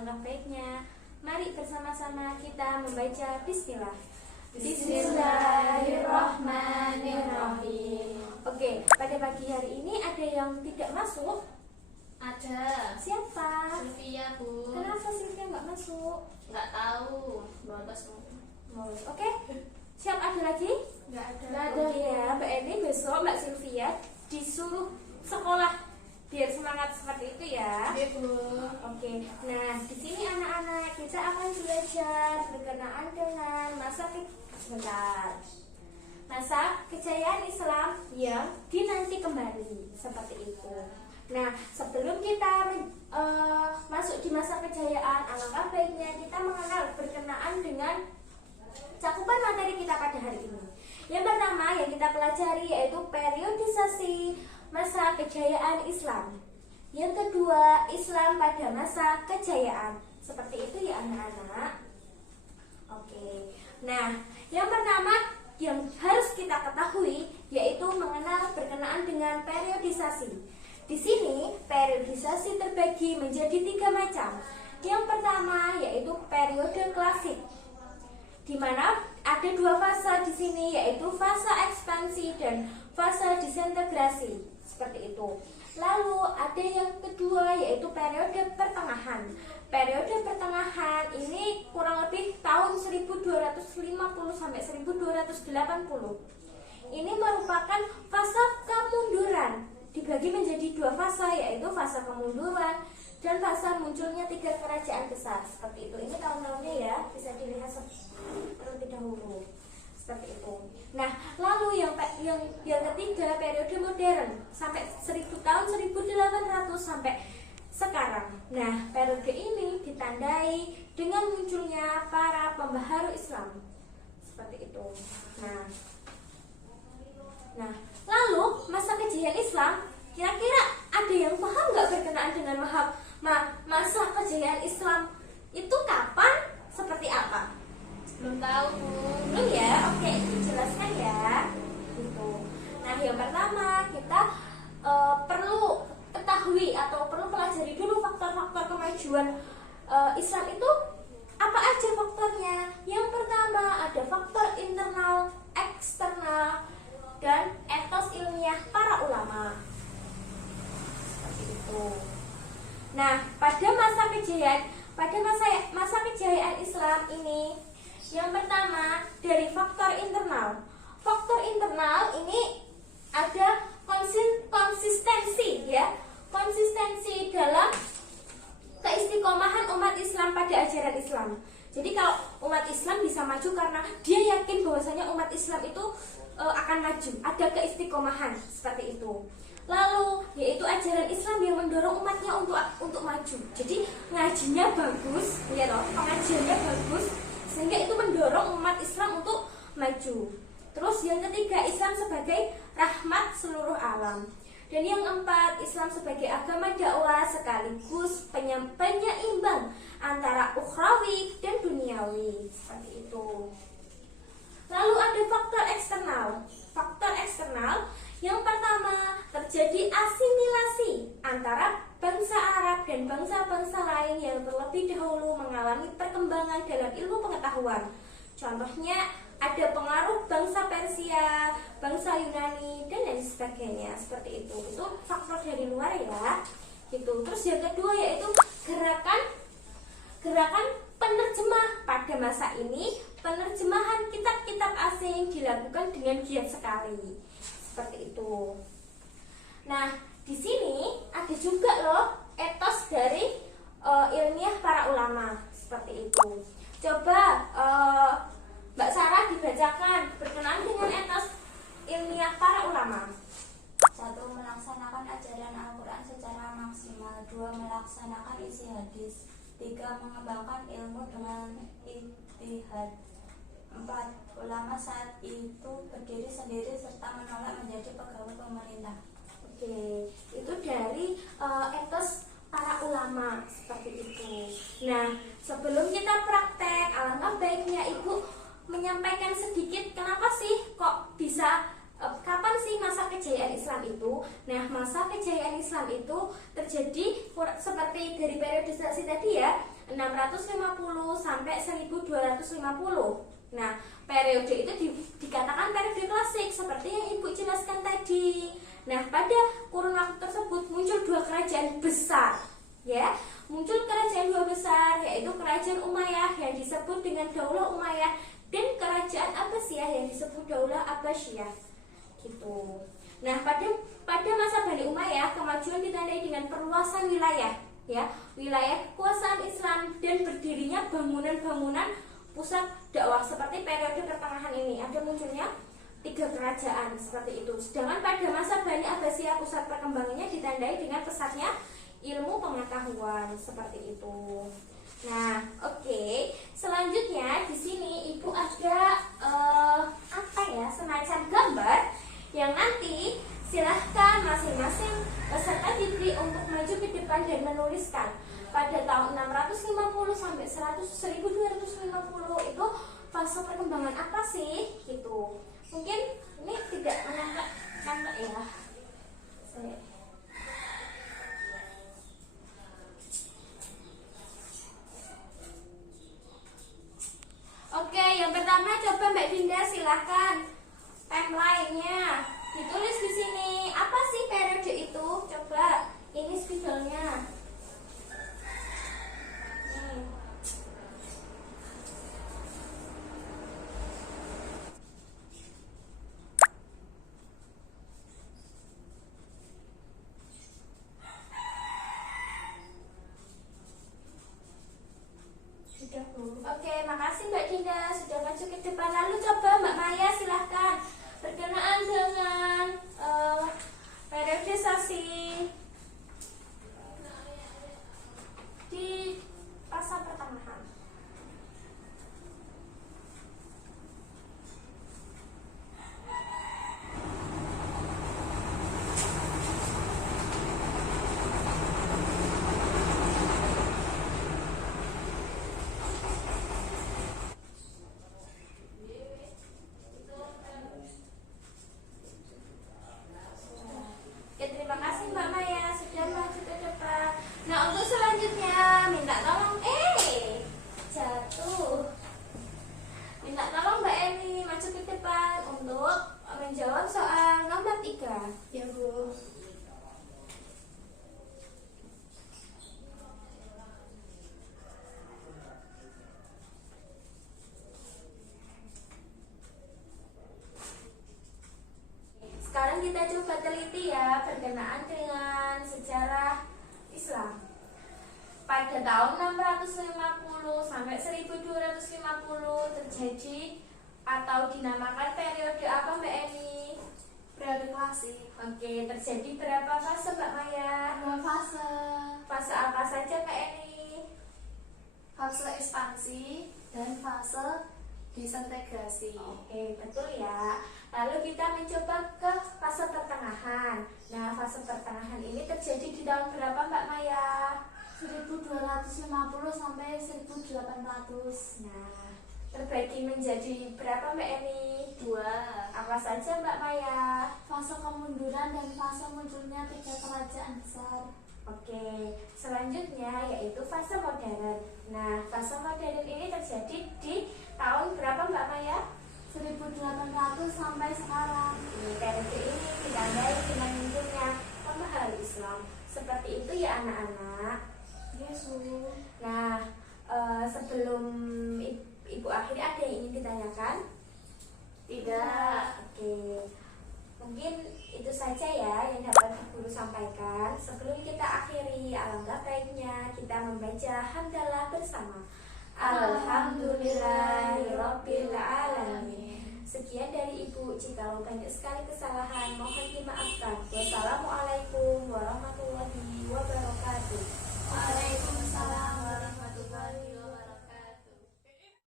alangkah baiknya mari bersama-sama kita membaca Bismillah. Bismillahirrahmanirrahim. Oke, pada pagi hari ini ada yang tidak masuk? Ada. Siapa? Sylvia, Bu. Kenapa Sylvia nggak masuk? Nggak tahu. Bolos. Oke, siap, ada lagi? Nggak ada. Nggak ada ya. Berarti besok Mbak Sylvia disuruh sekolah biar semangat seperti itu ya. Iya, Bu. Oke, nah di sini anak-anak kita akan belajar berkenaan dengan masa kejayaan Islam yang dinanti kembali seperti itu. Nah, sebelum kita masuk di masa kejayaan, alangkah baiknya kita mengenal berkenaan dengan cakupan materi kita pada hari ini. Yang pertama yang kita pelajari yaitu periodisasi masa kejayaan Islam. Yang kedua, Islam pada masa kejayaan. Seperti itu ya anak-anak. Oke. Nah, yang pertama yang harus kita ketahui yaitu mengenal berkenaan dengan periodisasi. Di sini periodisasi terbagi menjadi 3 macam. Yang pertama yaitu periode klasik, di mana ada 2 fase di sini yaitu fase ekspansi dan fase disintegrasi. Seperti itu. Lalu ada yang kedua yaitu periode pertengahan. Periode pertengahan ini kurang lebih tahun 1250 sampai 1280. Ini merupakan fase kemunduran. Dibagi menjadi 2 fase yaitu fase kemunduran dan fase munculnya 3 kerajaan besar. Seperti itu. Ini tahun-tahunnya ya, bisa dilihat terlebih dahulu. Seperti itu. Nah, lalu yang ketiga periode modern sampai tahun 1800 sampai sekarang. Nah, periode ini ditandai dengan munculnya para pembaharu Islam. Seperti itu. Nah, lalu masa kejayaan Islam, kira-kira ada yang paham nggak berkenaan dengan masa kejayaan Islam itu kapan, seperti apa? Belum tahu, Bu. Belum ya? Oke, dijelaskan ya. Gitu. Nah, yang pertama kita perlu ketahui atau perlu pelajari dulu faktor-faktor kemajuan Islam itu apa aja faktornya. Yang pertama ada faktor internal, eksternal, dan etos ilmiah para ulama. Seperti itu. Nah, pada masa kejayaan Islam ini, yang pertama dari faktor internal. Faktor internal ini ada konsistensi ya. Konsistensi dalam keistiqomahan umat Islam pada ajaran Islam. Jadi kalau umat Islam bisa maju karena dia yakin bahwasanya umat Islam itu akan maju, ada keistiqomahan seperti itu. Lalu yaitu ajaran Islam yang mendorong umatnya untuk maju. Jadi ngajinya bagus, ya loh, pengajiannya bagus, sehingga itu mendorong umat Islam untuk maju. Terus yang ketiga, Islam sebagai rahmat seluruh alam. Dan yang keempat, Islam sebagai agama dakwah sekaligus penyeimbang antara ukhrawi dan duniawi. Seperti itu. Lalu ada faktor eksternal. Faktor eksternal yang pertama, terjadi asimilasi antara bangsa Arab dan bangsa-bangsa lain yang terlebih dahulu mengalami perkembangan dalam ilmu pengetahuan. Contohnya ada pengaruh bangsa Persia, bangsa Yunani, dan lain sebagainya. Seperti itu. Itu faktor dari luar ya. Gitu. Terus yang kedua yaitu gerakan penerjemah. Pada masa ini penerjemahan kitab-kitab asing dilakukan dengan giat sekali. Seperti itu. Nah, di sini ada juga loh etos dari ilmiah para ulama. Seperti itu. Coba Mbak Sarah dibacakan berkenaan dengan etos ilmiah para ulama. 1. Melaksanakan ajaran Al-Quran secara maksimal. 2. Melaksanakan isi hadis. 3. Mengembangkan ilmu dengan ijtihad. 4. Ulama saat itu berdiri sendiri serta menolak menjadi pegawai pemerintah. Oke, itu dari etos para ulama seperti itu. Nah, sebelum kita praktek, alangkah baiknya Ibu menyampaikan sedikit kenapa sih kok bisa kapan sih masa kejayaan Islam itu. Nah, masa kejayaan Islam itu terjadi seperti dari periodisasi tadi ya, 650 sampai 1250. Nah, periode itu dikatakan periode klasik seperti yang Ibu jelaskan tadi. Nah, pada kurun waktu tersebut muncul dua kerajaan besar, ya. Muncul kerajaan dua besar, yaitu kerajaan Umayyah yang disebut dengan Daulah Umayyah dan kerajaan Abbasiyah yang disebut Daulah Abbasiyah. Gitu. Nah, pada masa Bani Umayyah, kemajuan ditandai dengan perluasan wilayah, ya, wilayah kekuasaan Islam dan berdirinya bangunan-bangunan pusat dakwah seperti periode pertengahan ini. Ada munculnya 3 kerajaan seperti itu. Sedangkan pada masa Bani Abbasiyah pusat perkembangannya ditandai dengan pesatnya ilmu pengetahuan seperti itu. Nah, oke. Selanjutnya di sini Ibu ada semacam gambar yang nanti silahkan masing-masing peserta diberi untuk maju ke depan dan menuliskan pada tahun 650 sampai 1250 itu fase perkembangan apa sih gitu. Mungkin ini tidak menangkap ya. Oke, yang pertama coba Mbak Dinda silahkan timeline-nya ditulis di sini. Apa sih periode itu? Coba ini spidolnya. Oke, makasih Mbak Dinda sudah maju ke depan. Lalu coba Mbak Maya silahkan berkenaan dengan periodisasi di fase pertengahan. Terima kasih Mbak Maya sudah maju ke depan. Nah, untuk selanjutnya minta tolong jatuh. Minta tolong Mbak Eni maju ke depan untuk menjawab soal nomor 3. Ya, Bu. Sekarang kita coba teliti ya berkenaan dengan sejarah Islam. Pada tahun 650 sampai 1250 terjadi atau dinamakan periode apa Mbak Eni? Periode klasik. Oke, terjadi berapa fase Mbak Maya? 2 fase. Fase apa saja Mbak Eni? Fase ekspansi dan fase disintegrasi. Oke, betul ya. Lalu kita mencoba ke fase pertengahan. Nah, fase pertengahan ini terjadi di tahun berapa Mbak Maya? 1250 sampai 1800. Nah, terbagi menjadi berapa Mbak Eni? 2. Apa saja Mbak Maya? Fase kemunduran dan fase munculnya 3 kerajaan besar. Oke, selanjutnya yaitu fase modern. Nah, fase modern ini terjadi di tahun berapa Mbak Maya? 1800 sampai sekarang. Periode ini ditandai dengan munculnya pemahaman Islam. Seperti itu ya anak-anak. Yes, Nah, sebelum Ibu akhiri ada yang ingin ditanyakan? Tidak. Oke. Mungkin itu saja ya yang dapat Ibu guru sampaikan. Sebelum kita akhiri, alangkah baiknya kita membaca hamdalah bersama. Alhamdulillahirabbil alamin. Sekian dari Ibu. Jika banyak sekali kesalahan mohon dimaafkan. Wassalamualaikum warahmatullahi wabarakatuh.